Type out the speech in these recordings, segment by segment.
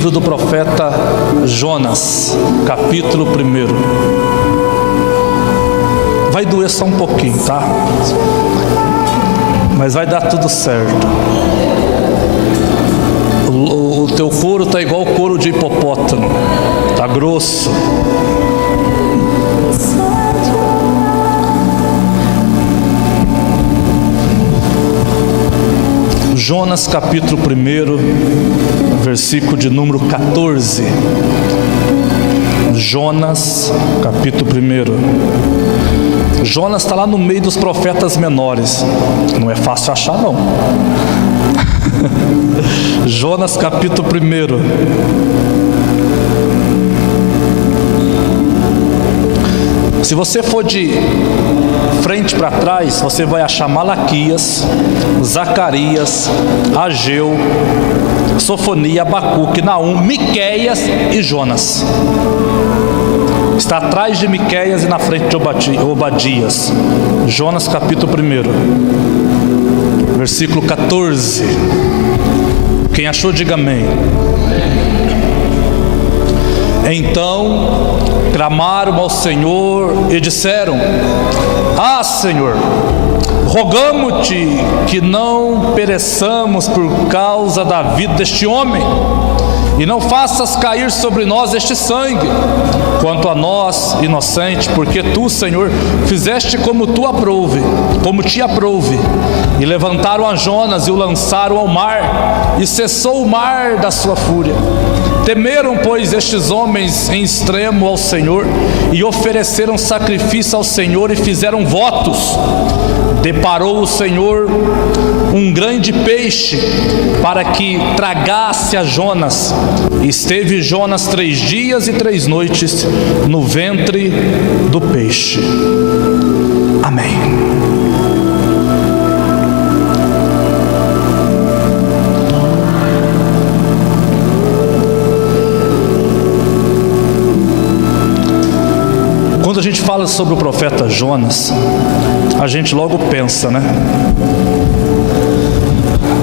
livro do profeta Jonas, capítulo 1. Vai doer só um pouquinho, tá? Mas vai dar tudo certo. O teu couro tá igual o couro de hipopótamo, tá grosso. Jonas capítulo 1, versículo de número 14. Jonas capítulo 1. Jonas está lá no meio dos profetas menores. Não é fácil achar, não. Jonas capítulo 1. Se você for de frente para trás, você vai achar Malaquias, Zacarias, Ageu, Sofonia, Abacuque, Naum, Miqueias e Jonas. Está atrás de Miqueias e na frente de Obadias. Jonas capítulo 1, versículo 14. Quem achou, diga amém. Então clamaram ao Senhor e disseram: Ah, Senhor, rogamo-te que não pereçamos por causa da vida deste homem, e não faças cair sobre nós este sangue. Quanto a nós, inocente, porque tu, Senhor, fizeste como te aprouve. E levantaram a Jonas e o lançaram ao mar, e cessou o mar da sua fúria. Temeram, pois, estes homens em extremo ao Senhor, e ofereceram sacrifício ao Senhor e fizeram votos. Deparou o Senhor um grande peixe para que tragasse a Jonas. Esteve Jonas 3 dias e 3 noites no ventre do peixe. Amém. Quando a gente fala sobre o profeta Jonas, a gente logo pensa, né?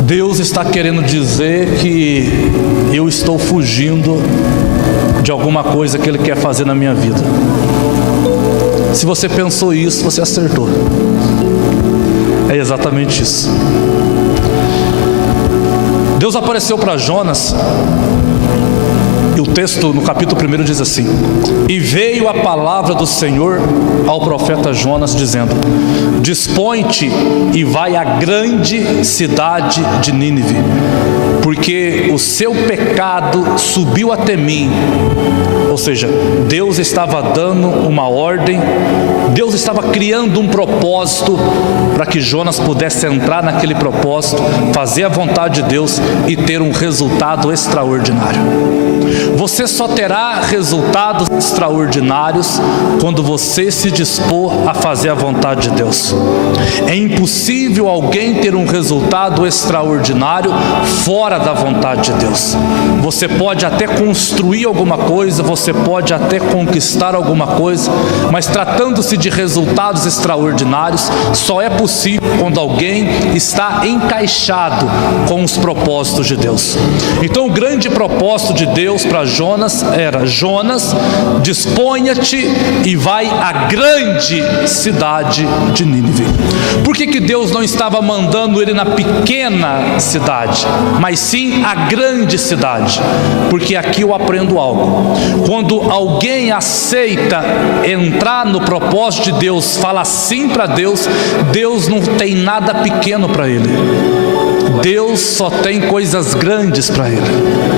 Deus está querendo dizer que eu estou fugindo de alguma coisa que Ele quer fazer na minha vida. Se você pensou isso, você acertou. É exatamente isso. Deus apareceu para Jonas. E o texto no capítulo 1 diz assim: E veio a palavra do Senhor ao profeta Jonas, dizendo: Dispõe-te e vai à grande cidade de Nínive, porque o seu pecado subiu até mim. Ou seja, Deus estava dando uma ordem, Deus estava criando um propósito para que Jonas pudesse entrar naquele propósito, fazer a vontade de Deus e ter um resultado extraordinário. Você só terá resultados extraordinários quando você se dispor a fazer a vontade de Deus. É impossível alguém ter um resultado extraordinário fora da vontade de Deus. Você pode até construir alguma coisa, você pode até conquistar alguma coisa, mas tratando-se de resultados extraordinários, só é possível quando alguém está encaixado com os propósitos de Deus. Então o grande propósito de Deus para Jonas era: Jonas, disponha-te e vai à grande cidade de Nínive. Por que Deus não estava mandando ele na pequena cidade, mas sim a grande cidade? Porque aqui eu aprendo algo: quando alguém aceita entrar no propósito de Deus, fala sim para Deus, Deus não tem nada pequeno para ele. Deus só tem coisas grandes para ele.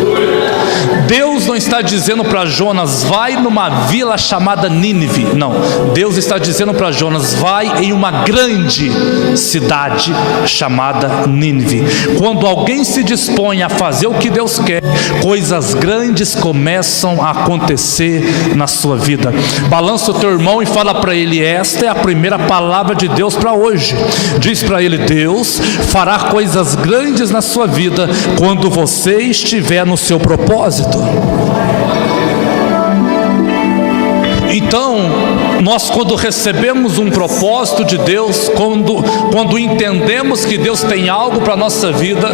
Deus não está dizendo para Jonas: vai numa vila chamada Nínive. Não, Deus está dizendo para Jonas: vai em uma grande cidade chamada Nínive. Quando alguém se dispõe a fazer o que Deus quer, coisas grandes começam a acontecer na sua vida. Balança o teu irmão e fala para ele: esta é a primeira palavra de Deus para hoje. Diz para ele: Deus fará coisas grandes na sua vida quando você estiver no seu propósito. Então, nós quando recebemos um propósito de Deus, quando entendemos que Deus tem algo para a nossa vida,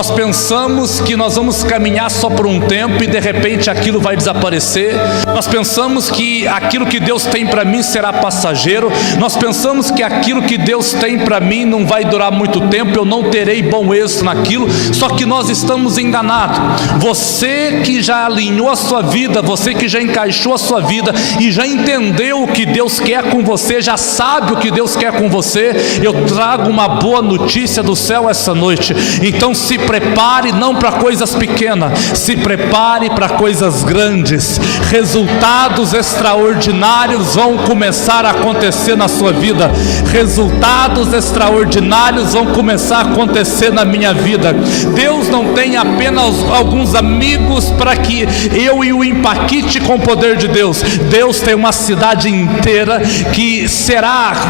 Nós pensamos que nós vamos caminhar só por um tempo e de repente aquilo vai desaparecer. Nós pensamos que aquilo que Deus tem para mim será passageiro. Nós pensamos que aquilo que Deus tem para mim não vai durar muito tempo, eu não terei bom êxito naquilo. Só que nós estamos enganados. Você que já alinhou a sua vida, você que já encaixou a sua vida e já entendeu o que Deus quer com você, já sabe o que Deus quer com você, eu trago uma boa notícia do céu essa noite. Então se prepare não para coisas pequenas, se prepare para coisas grandes. Resultados extraordinários vão começar a acontecer na sua vida. Resultados extraordinários vão começar a acontecer na minha vida. Deus não tem apenas alguns amigos para que eu e o impacte com o poder de Deus. Deus tem uma cidade inteira que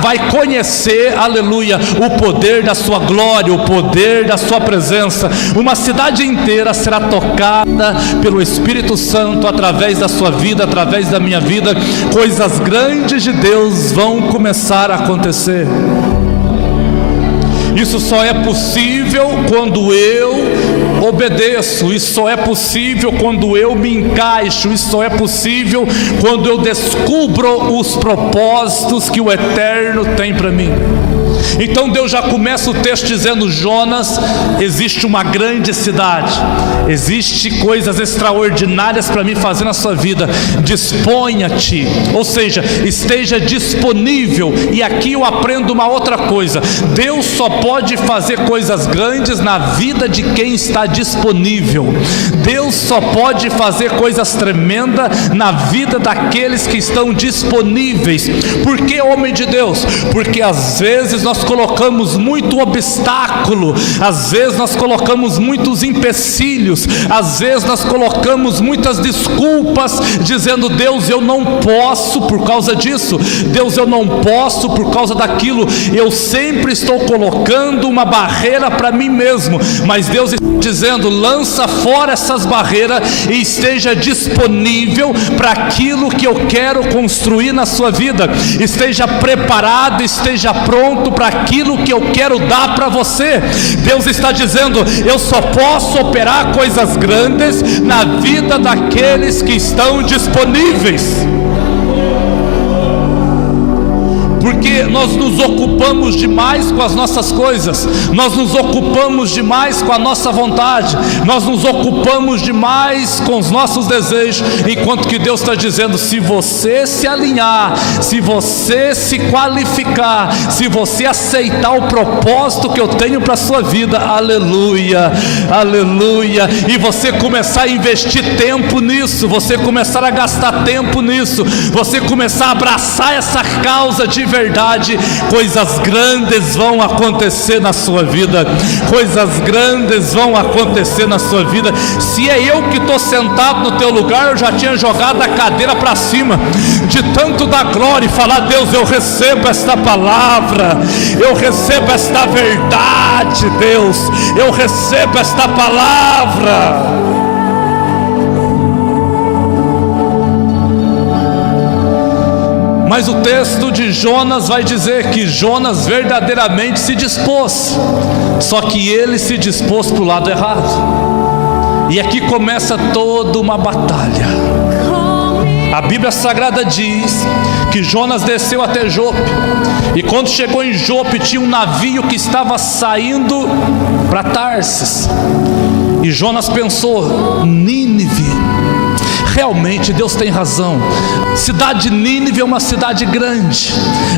vai conhecer, aleluia, o poder da sua glória, o poder da sua presença. Uma cidade inteira será tocada pelo Espírito Santo através da sua vida, através da minha vida. Coisas grandes de Deus vão começar a acontecer. Isso só é possível quando eu obedeço, isso só é possível quando eu me encaixo, isso só é possível quando eu descubro os propósitos que o Eterno tem para mim. Então Deus já começa o texto dizendo: Jonas, existe uma grande cidade, existe coisas extraordinárias para mim fazer na sua vida, disponha-te, ou seja, esteja disponível. E aqui eu aprendo uma outra coisa: Deus só pode fazer coisas grandes na vida de quem está disponível. Deus só pode fazer coisas tremendas na vida daqueles que estão disponíveis. Por que, homem de Deus? Porque às vezes nós colocamos muito obstáculo, às vezes nós colocamos muitos empecilhos, às vezes nós colocamos muitas desculpas, dizendo: Deus, eu não posso por causa disso, Deus, eu não posso por causa daquilo. Eu sempre estou colocando uma barreira para mim mesmo, mas Deus está dizendo: lança fora essas barreiras e esteja disponível para aquilo que eu quero construir na sua vida. Esteja preparado, esteja pronto para aquilo que eu quero dar para você. Deus está dizendo: eu só posso operar coisas grandes na vida daqueles que estão disponíveis. Porque nós nos ocupamos demais com as nossas coisas, nós nos ocupamos demais com a nossa vontade, nós nos ocupamos demais com os nossos desejos, enquanto que Deus está dizendo: se você se alinhar, se você se qualificar, se você aceitar o propósito que eu tenho para a sua vida, aleluia, aleluia, e você começar a investir tempo nisso, você começar a gastar tempo nisso, você começar a abraçar essa causa de verdade, coisas grandes vão acontecer na sua vida, coisas grandes vão acontecer na sua vida. Se é eu que estou sentado no teu lugar, eu já tinha jogado a cadeira para cima, de tanto dar glória e falar: Deus, eu recebo esta palavra, eu recebo esta verdade, Deus, eu recebo esta palavra. Mas o texto de Jonas vai dizer que Jonas verdadeiramente se dispôs, só que ele se dispôs para o lado errado. E aqui começa toda uma batalha. A Bíblia Sagrada diz que Jonas desceu até Jope, e quando chegou em Jope tinha um navio que estava saindo para Tarsis. E Jonas pensou: Nínive, realmente Deus tem razão, cidade de Nínive é uma cidade grande,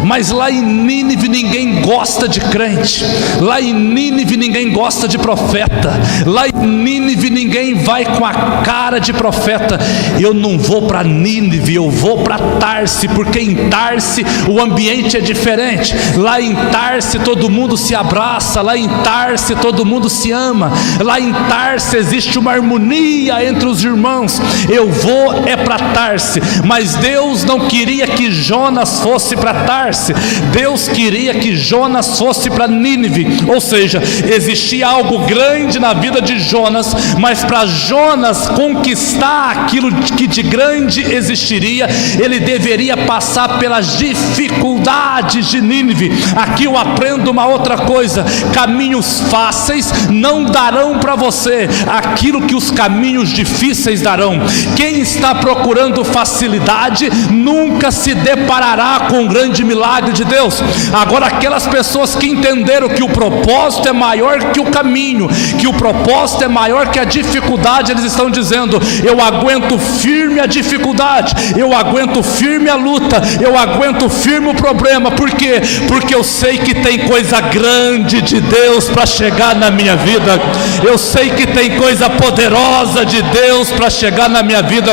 mas lá em Nínive ninguém gosta de crente, lá em Nínive ninguém gosta de profeta, lá em Nínive ninguém vai com a cara de profeta. Eu não vou para Nínive, eu vou para Tarsis, porque em Tarsis o ambiente é diferente. Lá em Tarsis todo mundo se abraça, lá em Tarsis todo mundo se ama, lá em Tarsis existe uma harmonia entre os irmãos. Eu vou é para Tarse. Mas Deus não queria que Jonas fosse para Tarse. Deus queria que Jonas fosse para Nínive. Ou seja, existia algo grande na vida de Jonas, mas para Jonas conquistar aquilo que de grande existiria, ele deveria passar pelas dificuldades de Nínive. Aqui eu aprendo uma outra coisa: caminhos fáceis não darão para você aquilo que os caminhos difíceis darão. Quem está procurando facilidade nunca se deparará com o grande milagre de Deus. Agora, aquelas pessoas que entenderam que o propósito é maior que o caminho, que o propósito é maior que a dificuldade, eles estão dizendo: eu aguento firme a dificuldade, eu aguento firme a luta, eu aguento firme o problema. Por quê? Porque eu sei que tem coisa grande de Deus para chegar na minha vida. Eu sei que tem coisa poderosa de Deus para chegar na minha vida.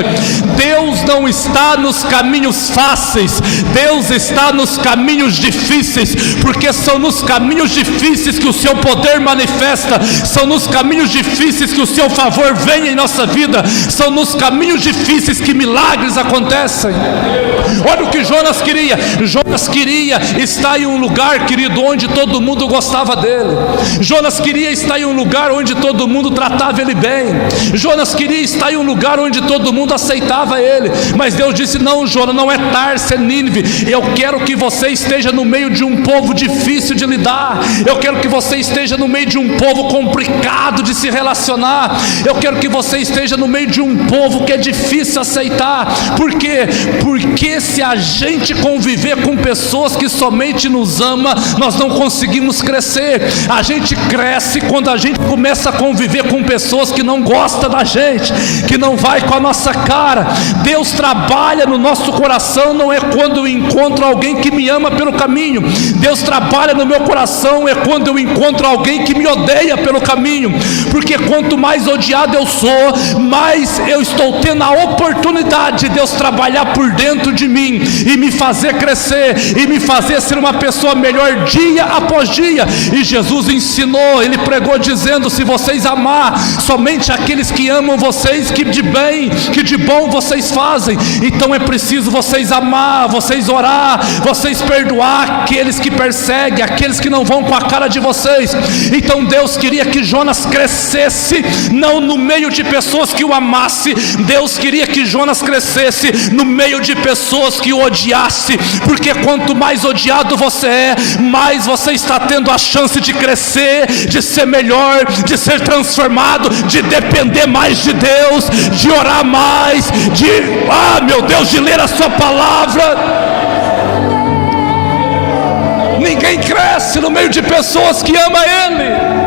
Deus não está nos caminhos fáceis, Deus está nos caminhos difíceis, porque são nos caminhos difíceis que o seu poder manifesta, são nos caminhos difíceis que o seu favor vem em nossa vida, são nos caminhos difíceis que milagres acontecem. Olha o que Jonas queria. Jonas queria estar em um lugar, querido, onde todo mundo gostava dele. Jonas queria estar em um lugar onde todo mundo tratava ele bem. Jonas queria estar em um lugar onde todo mundo aceitava ele. Mas Deus disse: não, Jonas, não é Tarse, é Nínive. Eu quero que você esteja no meio de um povo difícil de lidar. Eu quero que você esteja no meio de um povo complicado de se relacionar. Eu quero que você esteja no meio de um povo que é difícil aceitar. Por quê? Porque se a gente conviver com pessoas que somente nos ama, nós não conseguimos crescer. A gente cresce quando a gente começa a conviver com pessoas que não gostam da gente, que não vai com a nossa cara. Deus trabalha no nosso coração, não é quando eu encontro alguém que me ama pelo caminho. Deus trabalha no meu coração é quando eu encontro alguém que me odeia pelo caminho. Porque quanto mais odiado eu sou, mais eu estou tendo a oportunidade de Deus trabalhar por dentro de mim e me fazer crescer e me fazer ser uma pessoa melhor dia após dia. E Jesus ensinou, ele pregou dizendo: se vocês amar somente aqueles que amam vocês, que de bem, que de bom vocês fazem. Então é preciso vocês amar, vocês orar, vocês perdoar aqueles que perseguem, aqueles que não vão com a cara de vocês. Então Deus queria que Jonas crescesse, não no meio de pessoas que o amassem. Deus queria que Jonas crescesse no meio de pessoas que o odiassem. Porque quanto mais odiado você é, mais você está tendo a chance de crescer, de ser melhor, de ser transformado, de depender mais de Deus, de orar mais, de ler a sua palavra. Ninguém cresce no meio de pessoas que amam Ele.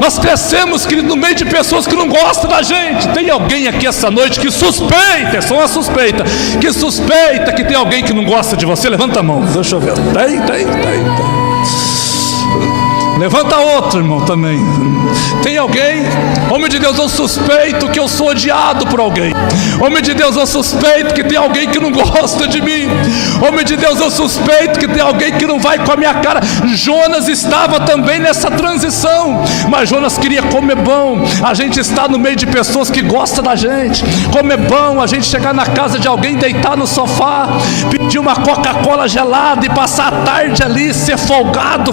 Nós crescemos, querido, no meio de pessoas que não gostam da gente. Tem alguém aqui essa noite que suspeita, é só uma suspeita, que suspeita que tem alguém que não gosta de você? Levanta a mão, deixa eu ver. Tem. Levanta outro, irmão, também. Tem alguém? Homem de Deus, eu suspeito que eu sou odiado por alguém. Homem de Deus, eu suspeito que tem alguém que não gosta de mim. Homem de Deus, eu suspeito que tem alguém que não vai com a minha cara. Jonas estava também nessa transição, mas Jonas queria comer bom. A gente está no meio de pessoas que gostam da gente. Comer bom, a gente chegar na casa de alguém, deitar no sofá, pedir uma Coca-Cola gelada e passar a tarde ali, ser folgado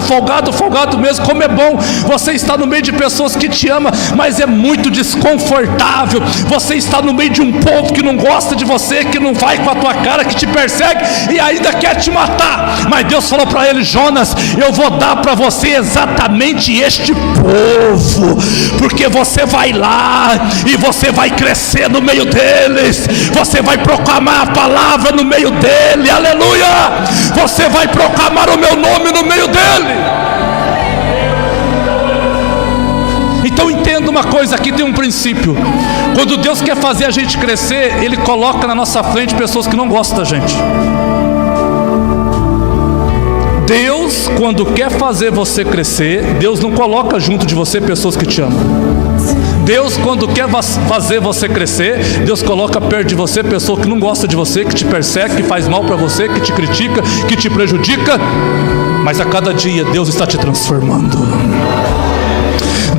mesmo. Como é bom você estar no meio de pessoas que te amam, mas é muito desconfortável você estar no meio de um povo que não gosta de você, que não vai com a tua cara, que te persegue e ainda quer te matar. Mas Deus falou para ele: Jonas, eu vou dar para você exatamente este povo, porque você vai lá e você vai crescer no meio deles, você vai proclamar a palavra no meio dele, aleluia, você vai proclamar o meu nome no meio dele. Então entenda uma coisa, aqui tem um princípio. Quando Deus quer fazer a gente crescer, Ele coloca na nossa frente pessoas que não gostam da gente. Deus, quando quer fazer você crescer, Deus não coloca junto de você pessoas que te amam. Deus, quando quer fazer você crescer, Deus coloca perto de você pessoas que não gostam de você, que te persegue, que faz mal para você, que te critica, que te prejudica. Mas a cada dia Deus está te transformando.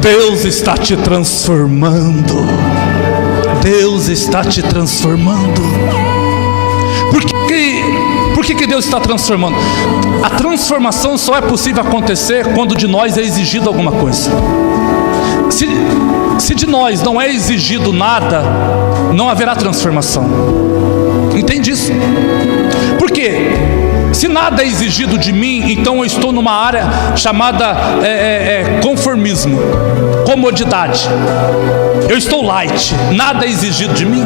Deus está te transformando. Deus está te transformando. Por que Deus está transformando? A transformação só é possível acontecer quando de nós é exigido alguma coisa. Se de nós não é exigido nada, não haverá transformação. Entende isso? Por quê? Se nada é exigido de mim, então eu estou numa área chamada conformismo, comodidade. Eu estou light, nada é exigido de mim.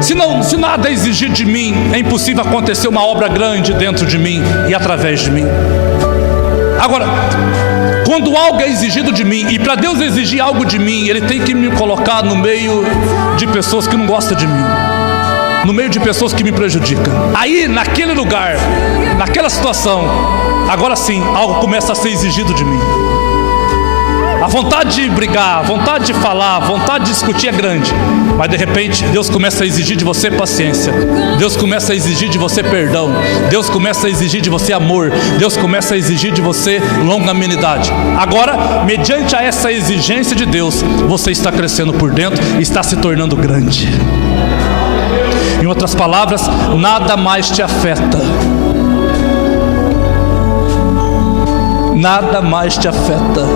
Se nada é exigido de mim, é impossível acontecer uma obra grande dentro de mim e através de mim. Agora, quando algo é exigido de mim, e para Deus exigir algo de mim, Ele tem que me colocar no meio de pessoas que não gostam de mim, no meio de pessoas que me prejudicam. Aí, naquele lugar, naquela situação, agora sim, algo começa a ser exigido de mim. A vontade de brigar, a vontade de falar, a vontade de discutir é grande, mas de repente Deus começa a exigir de você paciência, Deus começa a exigir de você perdão, Deus começa a exigir de você amor, Deus começa a exigir de você longanimidade. Agora, mediante a essa exigência de Deus, você está crescendo por dentro e está se tornando grande. Em outras palavras, nada mais te afeta. Nada mais te afeta.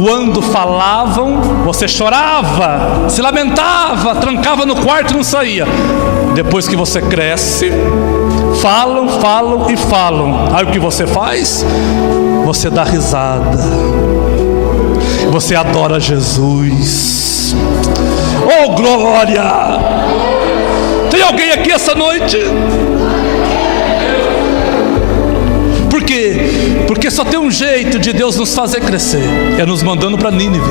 Quando falavam, você chorava, se lamentava, trancava no quarto e não saía. Depois que você cresce, falam e falam. Aí o que você faz? Você dá risada. Você adora Jesus. Oh, glória! Tem alguém aqui essa noite? Por quê? Porque só tem um jeito de Deus nos fazer crescer, é nos mandando para Nínive.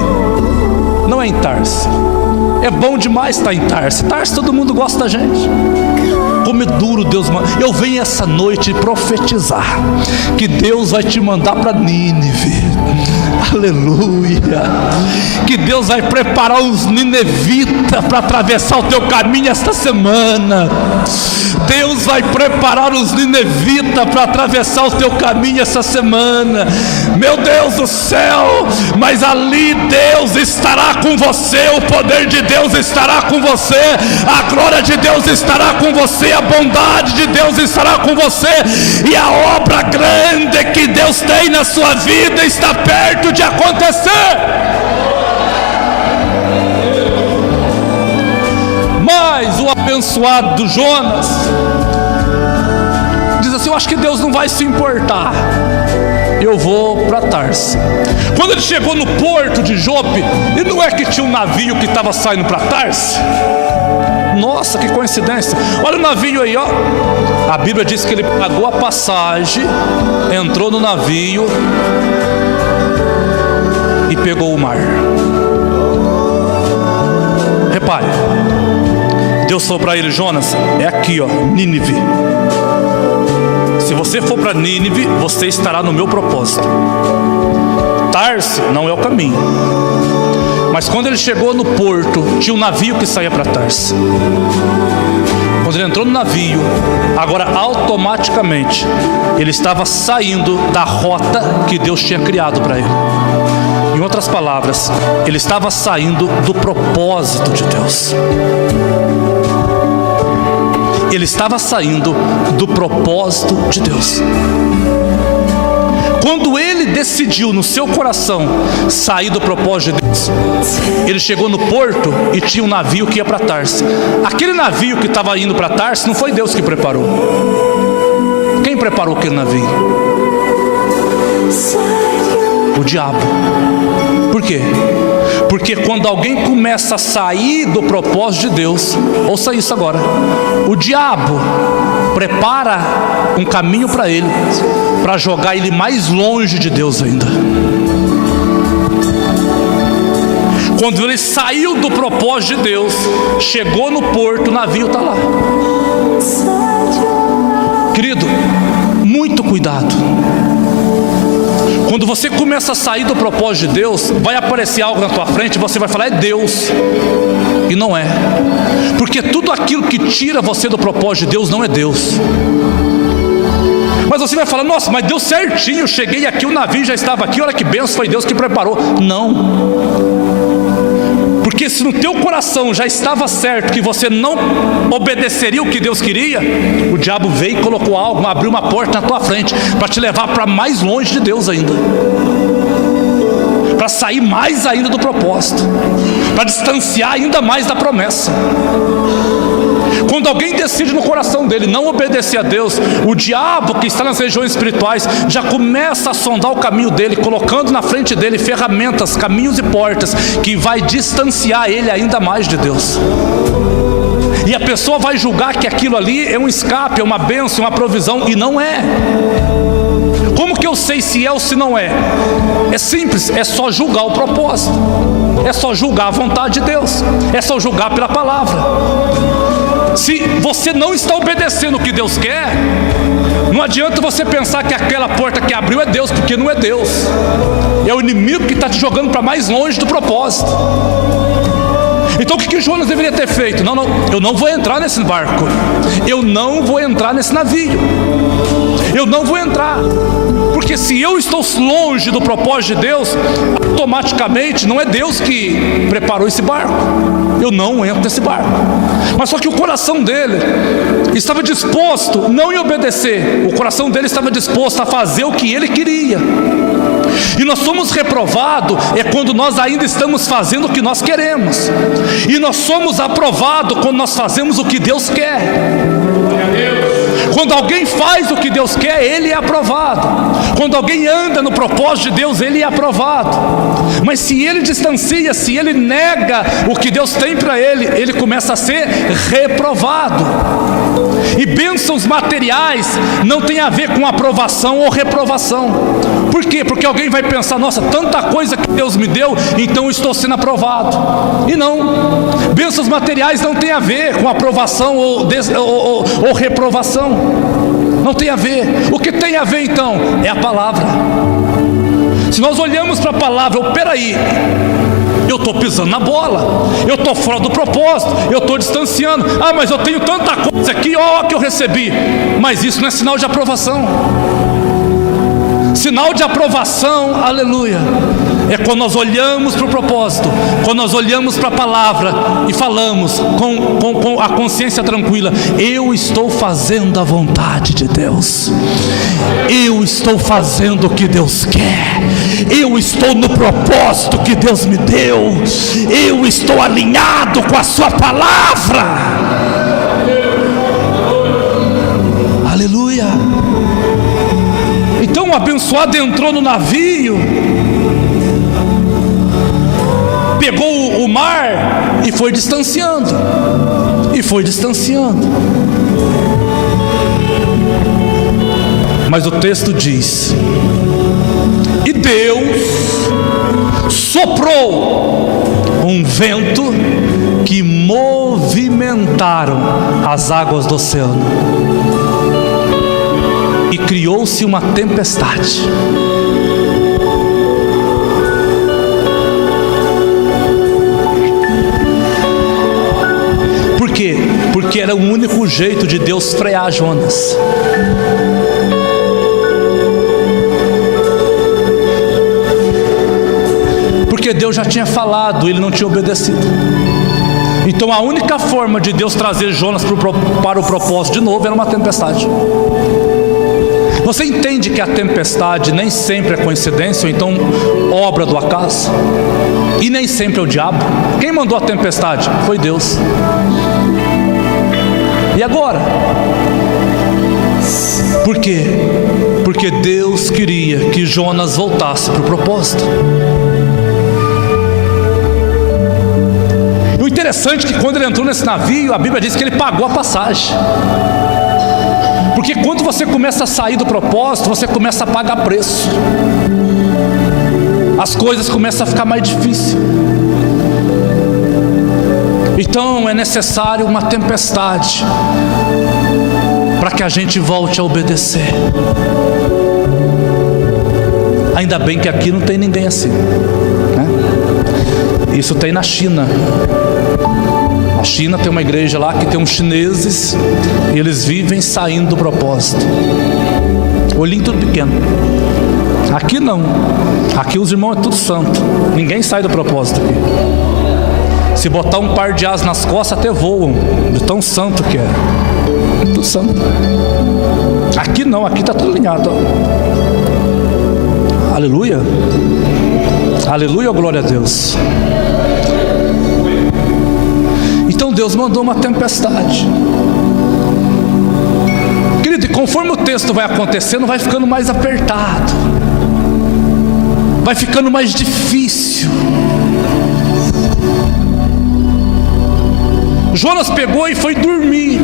Não é em Tarso. É bom demais estar em Tarso. Tarso todo mundo gosta da gente. Como é duro Deus manda. Eu venho essa noite profetizar que Deus vai te mandar para Nínive. Aleluia. Que Deus vai preparar os ninevitas para atravessar o teu caminho esta semana. Deus vai preparar os ninevitas para atravessar o teu caminho essa semana. Meu Deus do céu, mas ali Deus estará com você, o poder de Deus estará com você, a glória de Deus estará com você, a bondade de Deus estará com você, e a obra grande que Deus tem na sua vida está perto de acontecer. Mas o abençoado do Jonas diz assim: eu acho que Deus não vai se importar, eu vou para Tarso. Quando ele chegou no porto de Jope, e não é que tinha um navio que estava saindo para Tarso? Nossa, que coincidência. Olha o navio aí, ó. A Bíblia diz que ele pagou a passagem, entrou no navio e pegou o mar. Repare, Deus falou para ele: Jonas, é aqui, ó, Nínive. Se você for para Nínive, você estará no meu propósito. Tarso não é o caminho. Mas quando ele chegou no porto, tinha um navio que saía para Tarso. Quando ele entrou no navio, agora automaticamente ele estava saindo da rota que Deus tinha criado para ele. Em outras palavras, ele estava saindo do propósito de Deus. Ele estava saindo do propósito de Deus. Quando ele decidiu no seu coração sair do propósito de Deus, ele chegou no porto e tinha um navio que ia para Tarso. Aquele navio que estava indo para Tarso não foi Deus que preparou. Quem preparou aquele navio? O diabo. Por quê? Porque quando alguém começa a sair do propósito de Deus, ouça isso agora, o diabo prepara um caminho para ele, para jogar ele mais longe de Deus ainda. Quando ele saiu do propósito de Deus, chegou no porto, o navio está lá. Querido, muito cuidado. Quando você começa a sair do propósito de Deus, vai aparecer algo na tua frente e você vai falar: é Deus. E não é. Porque tudo aquilo que tira você do propósito de Deus não é Deus. Mas você vai falar: nossa, mas deu certinho, eu cheguei aqui, o navio já estava aqui, olha que bênção, foi Deus que preparou. Não. Porque se no teu coração já estava certo que você não obedeceria o que Deus queria, o diabo veio e colocou algo, abriu uma porta na tua frente para te levar para mais longe de Deus ainda, para sair mais ainda do propósito, para distanciar ainda mais da promessa. Quando alguém decide no coração dele não obedecer a Deus, o diabo que está nas regiões espirituais já começa a sondar o caminho dele, colocando na frente dele ferramentas, caminhos e portas que vai distanciar ele ainda mais de Deus. E a pessoa vai julgar que aquilo ali é um escape, é uma bênção, uma provisão, e não é. Como que eu sei se é ou se não é? É simples, é só julgar o propósito, é só julgar a vontade de Deus, é só julgar pela palavra. Se você não está obedecendo o que Deus quer, não adianta você pensar que aquela porta que abriu é Deus, porque não é Deus. É o inimigo que está te jogando para mais longe do propósito. Então o que Jonas deveria ter feito? Não, eu não vou entrar nesse barco, eu não vou entrar nesse navio, eu não vou entrar. Porque se eu estou longe do propósito de Deus, automaticamente não é Deus que preparou esse barco. Eu não entro nesse barco. Mas só que o coração dele estava disposto não em obedecer, o coração dele estava disposto a fazer o que ele queria. E nós somos reprovados quando nós ainda estamos fazendo o que nós queremos, e nós somos aprovados quando nós fazemos o que Deus quer. Quando alguém faz o que Deus quer, ele é aprovado. Quando alguém anda no propósito de Deus, ele é aprovado. Mas se ele distancia, se ele nega o que Deus tem para ele, ele começa a ser reprovado. E bênçãos materiais não tem a ver com aprovação ou reprovação. Por quê? Porque alguém vai pensar, nossa, tanta coisa que Deus me deu, então eu estou sendo aprovado. E não, bênçãos materiais não tem a ver com aprovação ou reprovação. Não tem a ver. O que tem a ver então é a palavra. Se nós olhamos para a palavra, peraí, eu estou pisando na bola, eu estou fora do propósito, eu estou distanciando. Ah, mas eu tenho tanta coisa aqui, ó, que eu recebi. Mas isso não é sinal de aprovação. Sinal de aprovação, aleluia, é quando nós olhamos para o propósito, quando nós olhamos para a palavra e falamos com a consciência tranquila: eu estou fazendo a vontade de Deus, eu estou fazendo o que Deus quer, eu estou no propósito que Deus me deu, eu estou alinhado com a sua palavra. Aleluia. Então o abençoado entrou no navio, pegou o mar e foi distanciando, e foi distanciando. Mas o texto diz: e Deus soprou um vento que movimentaram as águas do oceano, e criou-se uma tempestade. Por quê? Porque era o único jeito de Deus frear Jonas. Porque Deus já tinha falado, ele não tinha obedecido. Então a única forma de Deus trazer Jonas para o propósito de novo era uma tempestade. Você entende que a tempestade nem sempre é coincidência, ou então obra do acaso? E nem sempre é o diabo. Quem mandou a tempestade? Foi Deus. E agora? Por quê? Porque Deus queria que Jonas voltasse para o propósito. E o interessante é que quando ele entrou nesse navio, a Bíblia diz que ele pagou a passagem. Porque quando você começa a sair do propósito, você começa a pagar preço. As coisas começam a ficar mais difíceis. Então é necessário uma tempestade para que a gente volte a obedecer. Ainda bem que aqui não tem ninguém assim, né? Isso tem na China. A China tem uma igreja lá que tem uns chineses, e eles vivem saindo do propósito. Olhinho tudo pequeno. Aqui não. Aqui os irmãos é tudo santo. Ninguém sai do propósito aqui. Se botar um par de asas nas costas, até voam, de tão santo que é. Tudo santo. Aqui não, aqui está tudo alinhado. Aleluia. Aleluia, glória a Deus. Então Deus mandou uma tempestade. Querido, e conforme o texto vai acontecendo, vai ficando mais apertado, vai ficando mais difícil. Jonas pegou e foi dormir.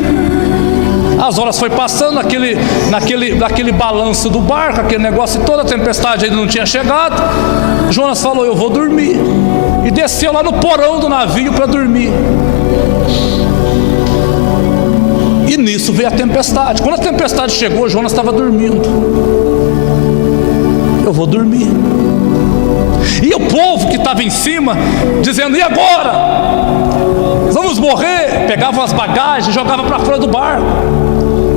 As horas foi passando, naquele balanço do barco, aquele negócio todo, a tempestade ainda não tinha chegado. Jonas falou: eu vou dormir. E desceu lá no porão do navio para dormir. E nisso veio a tempestade. Quando a tempestade chegou, Jonas estava dormindo. Eu vou dormir. E o povo que estava em cima, dizendo: e agora? Vamos morrer. Pegavam as bagagens e jogavam para fora do barco.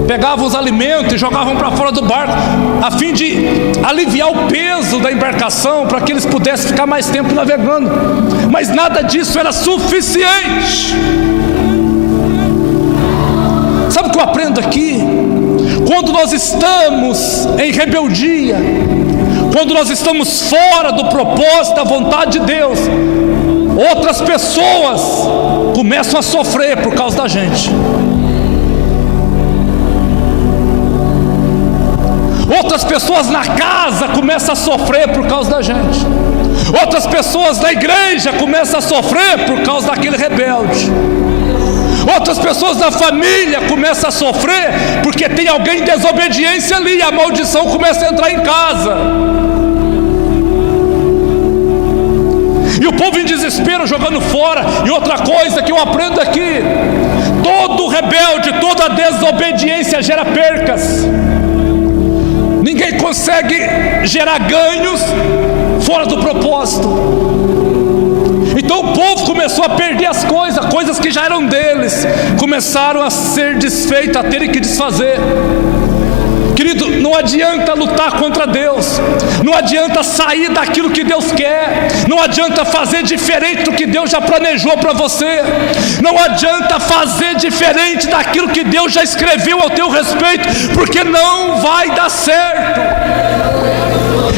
Pegavam os alimentos e jogavam para fora do barco, a fim de aliviar o peso da embarcação, para que eles pudessem ficar mais tempo navegando. Mas nada disso era suficiente. Sabe o que eu aprendo aqui? Quando nós estamos em rebeldia, quando nós estamos fora do propósito, da vontade de Deus, outras pessoas começam a sofrer por causa da gente. Outras pessoas na casa começam a sofrer por causa da gente. Outras pessoas na igreja começam a sofrer por causa daquele rebelde. Outras pessoas da família começam a sofrer porque tem alguém em desobediência ali, e a maldição começa a entrar em casa. E o povo em desespero jogando fora. E outra coisa que eu aprendo aqui: todo rebelde, toda desobediência gera percas. Ninguém consegue gerar ganhos fora do propósito. Então o povo começou a perder as coisas que já eram deles, começaram a ser desfeitas, a terem que desfazer. Querido, não adianta lutar contra Deus, não adianta sair daquilo que Deus quer, não adianta fazer diferente do que Deus já planejou para você, não adianta fazer diferente daquilo que Deus já escreveu ao teu respeito, porque não vai dar certo.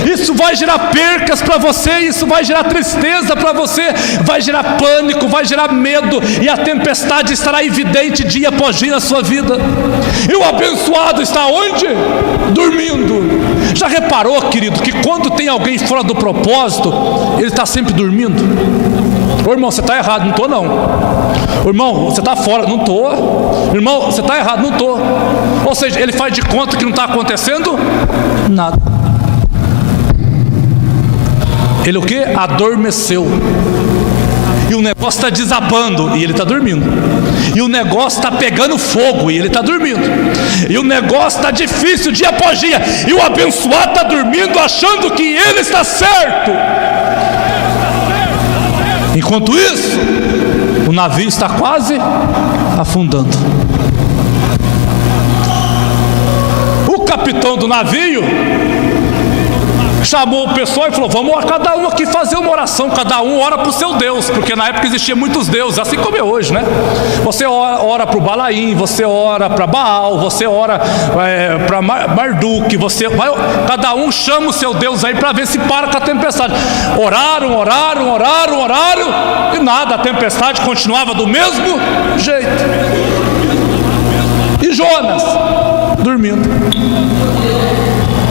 Isso vai gerar percas para você, isso vai gerar tristeza para você, vai gerar pânico, vai gerar medo, e a tempestade estará evidente dia após dia na sua vida. E o abençoado está onde? Dormindo. Já reparou, querido, que quando tem alguém fora do propósito, ele está sempre dormindo? Ô irmão, você está errado. Não estou não. Ô irmão, você está fora. Não estou. Irmão, você está errado. Não estou. Ou seja, ele faz de conta que não está acontecendo nada. Ele o que? Adormeceu. E o negócio está desabando e ele está dormindo. E o negócio está pegando fogo e ele está dormindo. E o negócio está difícil dia após dia. E o abençoado está dormindo achando que ele está certo. Enquanto isso, o navio está quase afundando. O capitão do navio chamou o pessoal e falou: vamos cada um aqui fazer uma oração, cada um ora para o seu Deus, porque na época existia muitos deuses, assim como é hoje, né? Você ora para o Balaim, você ora para Baal, você ora para Marduk, cada um chama o seu Deus aí para ver se para com a tempestade. Oraram, e nada, a tempestade continuava do mesmo jeito. E Jonas dormindo.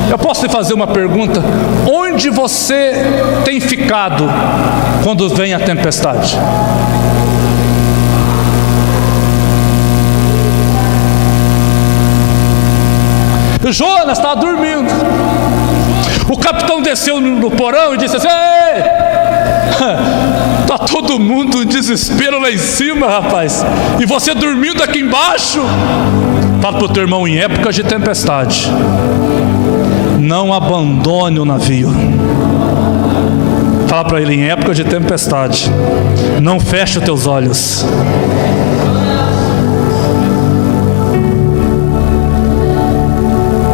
Eu posso te fazer uma pergunta? Onde você tem ficado quando vem a tempestade? Jonas estava dormindo. O capitão desceu no porão e disse assim: ei, está todo mundo em desespero lá em cima, rapaz, e você dormindo aqui embaixo. Fala para o teu irmão: em épocas de tempestade, não abandone o navio. Fala para ele: em época de tempestade, não feche os teus olhos.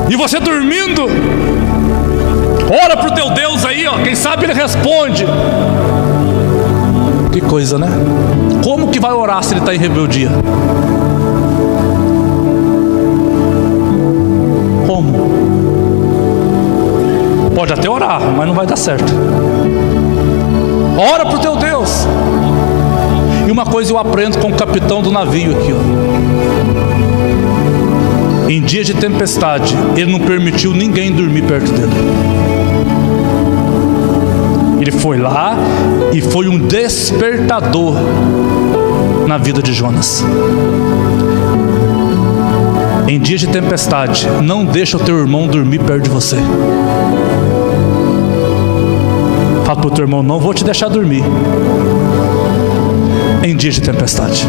E você dormindo, ora para o teu Deus aí, ó, quem sabe ele responde. Que coisa, né? Como que vai orar se ele está em rebeldia? Como? Pode até orar, mas não vai dar certo. Ora para o teu Deus. E uma coisa eu aprendo com o capitão do navio aqui, ó. Em dia de tempestade, ele não permitiu ninguém dormir perto dele. Ele foi lá e foi um despertador na vida de Jonas. Em dias de tempestade, não deixa o teu irmão dormir perto de você. Fala para o teu irmão, não vou te deixar dormir em dias de tempestade.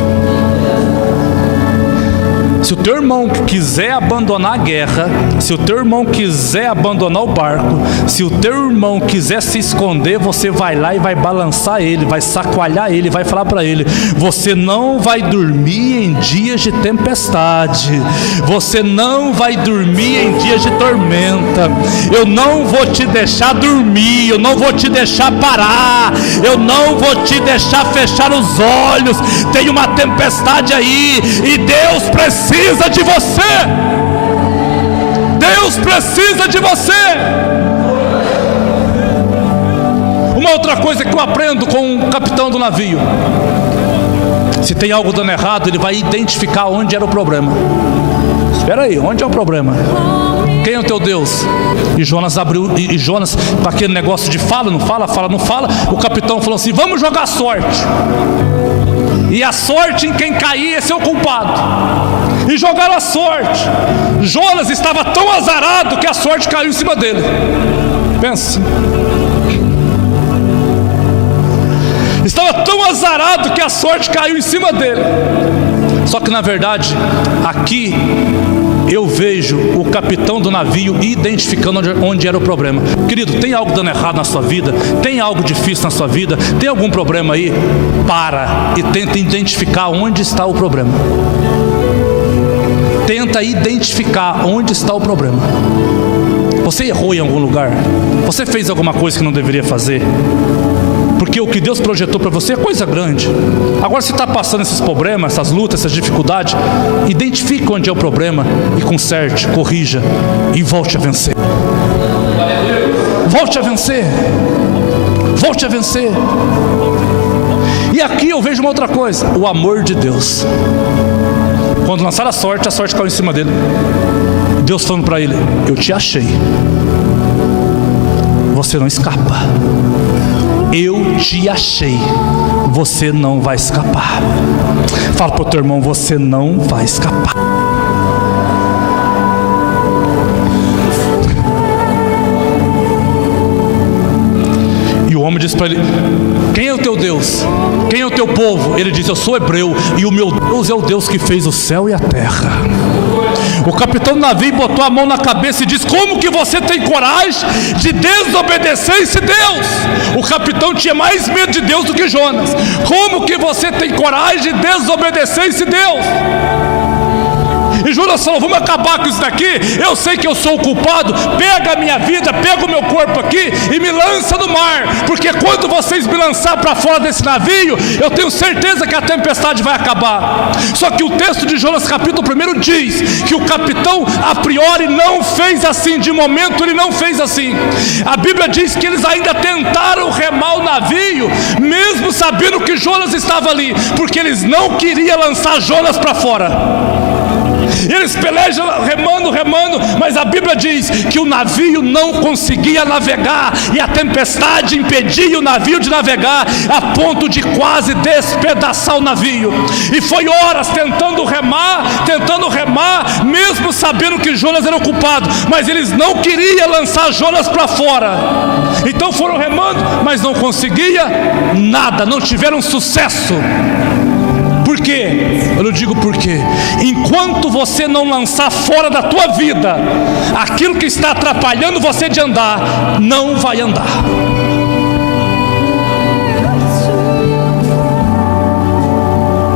Se o teu irmão quiser abandonar a guerra, se o teu irmão quiser abandonar o barco, se o teu irmão quiser se esconder, você vai lá e vai balançar ele, vai sacoalhar ele, vai falar para ele: você não vai dormir em dias de tempestade, você não vai dormir em dias de tormenta, eu não vou te deixar dormir, eu não vou te deixar parar, eu não vou te deixar fechar os olhos, tem uma tempestade aí e Deus precisa de você. Deus precisa de você. Uma outra coisa que eu aprendo com o capitão do navio: se tem algo dando errado, ele vai identificar onde era o problema. Espera aí, onde é o problema? Quem é o teu Deus? E Jonas abriu, e Jonas, para aquele negócio de fala, não fala, fala, não fala, o capitão falou assim: vamos jogar sorte. E a sorte em quem cair, esse é o culpado. E jogaram a sorte. Jonas estava tão azarado que a sorte caiu em cima dele. Pensa. Estava tão azarado que a sorte caiu em cima dele. Só que na verdade, aqui eu vejo o capitão do navio identificando onde era o problema. Querido, tem algo dando errado na sua vida? Tem algo difícil na sua vida? Tem algum problema aí? Para e tenta identificar onde está o problema. Tenta identificar onde está o problema. Você errou em algum lugar? Você fez alguma coisa que não deveria fazer? Porque o que Deus projetou para você é coisa grande. Agora, se está passando esses problemas, essas lutas, essas dificuldades, identifique onde é o problema e conserte, corrija e volte a vencer. Volte a vencer. Volte a vencer. E aqui eu vejo uma outra coisa: o amor de Deus. Quando lançaram a sorte caiu em cima dele. Deus falando para ele: eu te achei, você não escapa. Eu te achei, você não vai escapar. Fala para o teu irmão: você não vai escapar. E o homem disse para ele: quem é o teu Deus? Quem é o teu povo? Ele diz: eu sou hebreu e o meu Deus é o Deus que fez o céu e a terra. O capitão do navio botou a mão na cabeça e disse: como que você tem coragem de desobedecer esse Deus? O capitão tinha mais medo de Deus do que Jonas. Como que você tem coragem de desobedecer esse Deus? E Jonas falou: vamos acabar com isso daqui. Eu sei que eu sou o culpado. Pega a minha vida, pega o meu corpo aqui e me lança no mar, porque quando vocês me lançar para fora desse navio, eu tenho certeza que a tempestade vai acabar. Só que o texto de Jonas capítulo 1 diz que o capitão a priori não fez assim. De momento ele não fez assim. A Bíblia diz que eles ainda tentaram remar o navio, mesmo sabendo que Jonas estava ali, porque eles não queriam lançar Jonas para fora. Eles pelejam remando, mas a Bíblia diz que o navio não conseguia navegar, e a tempestade impedia o navio de navegar, a ponto de quase despedaçar o navio. E foi horas tentando remar, mesmo sabendo que Jonas era o culpado, mas eles não queriam lançar Jonas para fora. Então foram remando, mas não conseguia nada, não tiveram sucesso. Por quê? Eu não digo por quê. Enquanto você não lançar fora da tua vida aquilo que está atrapalhando você de andar, não vai andar.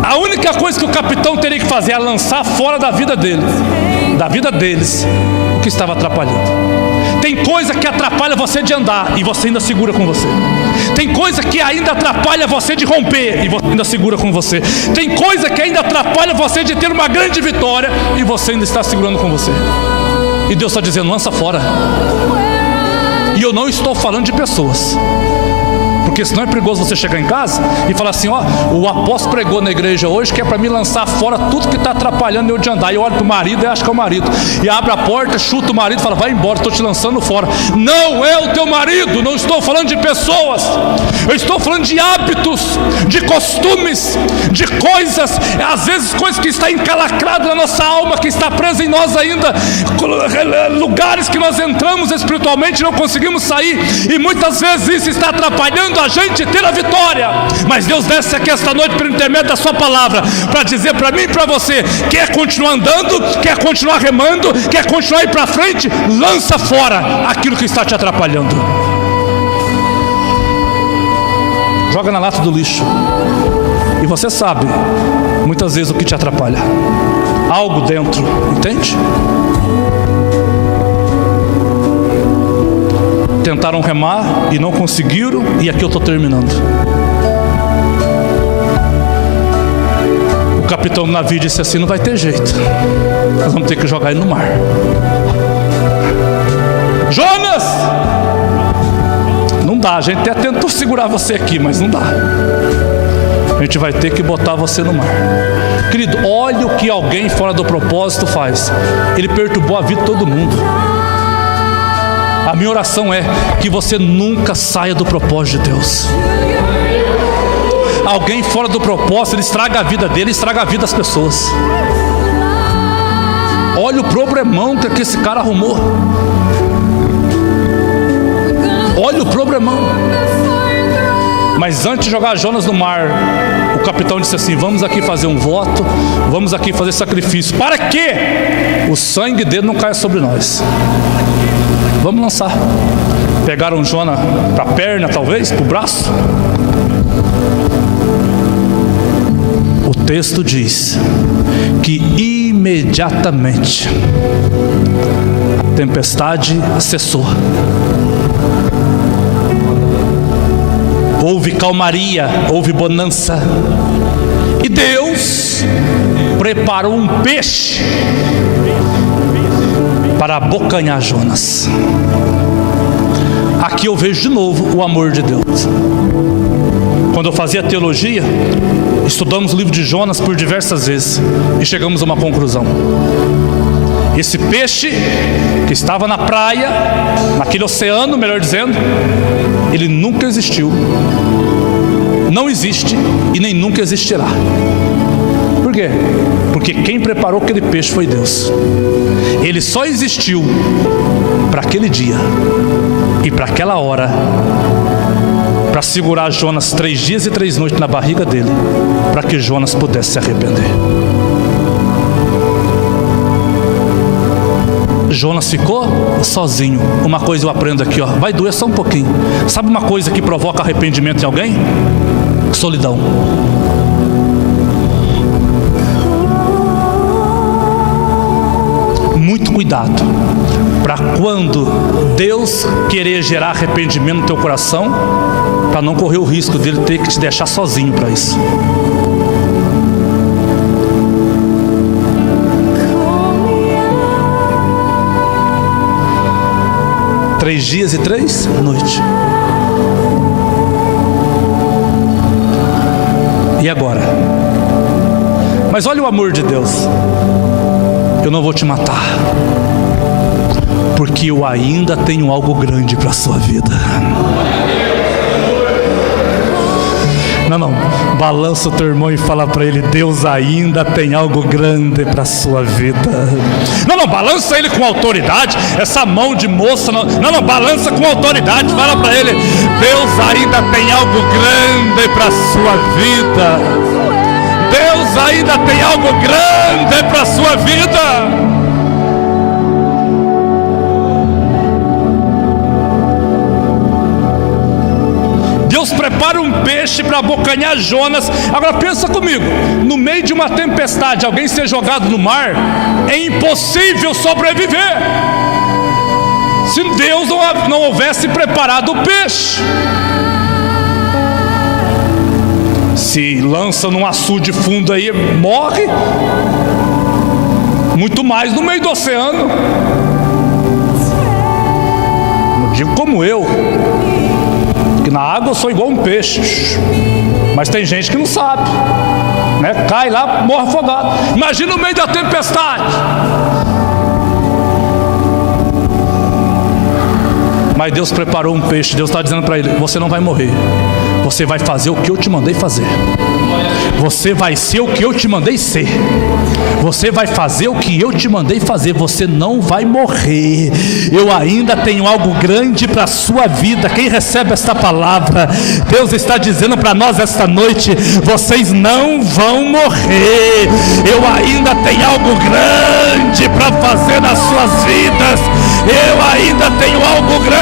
A única coisa que o capitão teria que fazer é lançar fora da vida deles, o que estava atrapalhando. Tem coisa que atrapalha você de andar e você ainda segura com você. Tem coisa que ainda atrapalha você de romper e você ainda segura com você. Tem coisa que ainda atrapalha você de ter uma grande vitória e você ainda está segurando com você. E Deus está dizendo: lança fora. E eu não estou falando de pessoas, porque senão é perigoso você chegar em casa e falar assim: ó, o apóstolo pregou na igreja hoje que é para me lançar fora tudo que está atrapalhando eu de andar. E eu olho para o marido e acho que é o marido, e abre a porta, chuta o marido e fala: vai embora, estou te lançando fora. Não é o teu marido, não estou falando de pessoas, eu estou falando de hábitos, de costumes, de coisas, às vezes coisas que está encalacrado na nossa alma, que está presa em nós ainda, lugares que nós entramos espiritualmente e não conseguimos sair, e muitas vezes isso está atrapalhando a gente ter a vitória. Mas Deus desce aqui esta noite por intermédio da sua palavra para dizer para mim e para você: quer continuar andando, quer continuar remando, quer continuar ir para frente, lança fora aquilo que está te atrapalhando. Joga na lata do lixo. E você sabe muitas vezes o que te atrapalha, algo dentro, entende? Tentaram remar e não conseguiram, e aqui eu estou terminando. O capitão do navio disse assim: não vai ter jeito, nós vamos ter que jogar ele no mar. Jonas, não dá, a gente até tentou segurar você aqui, mas não dá, a gente vai ter que botar você no mar. Querido, olha o que alguém fora do propósito faz. Ele perturbou a vida de todo mundo. A minha oração é que você nunca saia do propósito de Deus. Alguém fora do propósito, ele estraga a vida dele, estraga a vida das pessoas. Olha o problemão que esse cara arrumou. Olha o problemão. Mas antes de jogar Jonas no mar, o capitão disse assim: vamos aqui fazer um voto, vamos aqui fazer sacrifício, para que o sangue dele não caia sobre nós. Vamos lançar. Pegaram Jonas para a perna, talvez, para o braço. O texto diz que imediatamente a tempestade cessou. Houve calmaria, houve bonança. E Deus preparou um peixe para abocanhar Jonas. Aqui eu vejo de novo o amor de Deus. Quando eu fazia teologia, estudamos o livro de Jonas por diversas vezes e chegamos a uma conclusão: esse peixe que estava na praia, naquele oceano, melhor dizendo, ele nunca existiu, não existe e nem nunca existirá. Por quê? Porque quem preparou aquele peixe foi Deus. Ele só existiu para aquele dia e para aquela hora, para segurar Jonas 3 dias e 3 noites na barriga dele, para que Jonas pudesse se arrepender. Jonas ficou sozinho. Uma coisa eu aprendo aqui, ó, vai doer só um pouquinho. Sabe uma coisa que provoca arrependimento em alguém? Solidão. Muito cuidado para quando Deus querer gerar arrependimento no teu coração, para não correr o risco dele ter que te deixar sozinho para isso. Três dias e 3 noites. E agora? Mas olha o amor de Deus. Eu não vou te matar, porque eu ainda tenho algo grande para a sua vida. Não, balança o teu irmão e fala para ele: Deus ainda tem algo grande para a sua vida. Não, balança ele com autoridade. Essa mão de moça, não, balança com autoridade. Fala para ele: Deus ainda tem algo grande para a sua vida. Deus ainda tem algo grande para a sua vida. Deus prepara um peixe para abocanhar Jonas. Agora pensa comigo, no meio de uma tempestade, alguém ser jogado no mar, é impossível sobreviver se Deus não houvesse preparado o peixe. Se lança num açude fundo aí, morre. Muito mais no meio do oceano. Não digo como eu, que na água eu sou igual um peixe. Mas tem gente que não sabe, né? Cai lá, morre afogado. Imagina no meio da tempestade. Mas Deus preparou um peixe. Deus está dizendo para ele: você não vai morrer, você vai fazer o que eu te mandei fazer. Você vai ser o que eu te mandei ser. Você vai fazer o que eu te mandei fazer. Você não vai morrer. Eu ainda tenho algo grande para a sua vida. Quem recebe esta palavra, Deus está dizendo para nós esta noite: vocês não vão morrer. Eu ainda tenho algo grande para fazer nas suas vidas. Eu ainda tenho algo grande.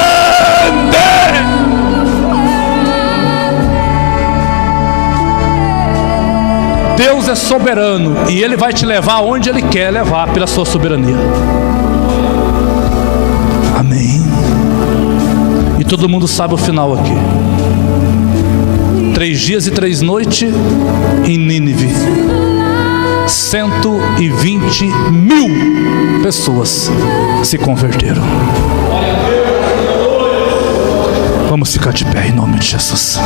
Deus é soberano e Ele vai te levar onde Ele quer levar pela sua soberania. Amém. E todo mundo sabe o final aqui. 3 dias e 3 noites em Nínive. 120.000 pessoas se converteram. Vamos ficar de pé em nome de Jesus.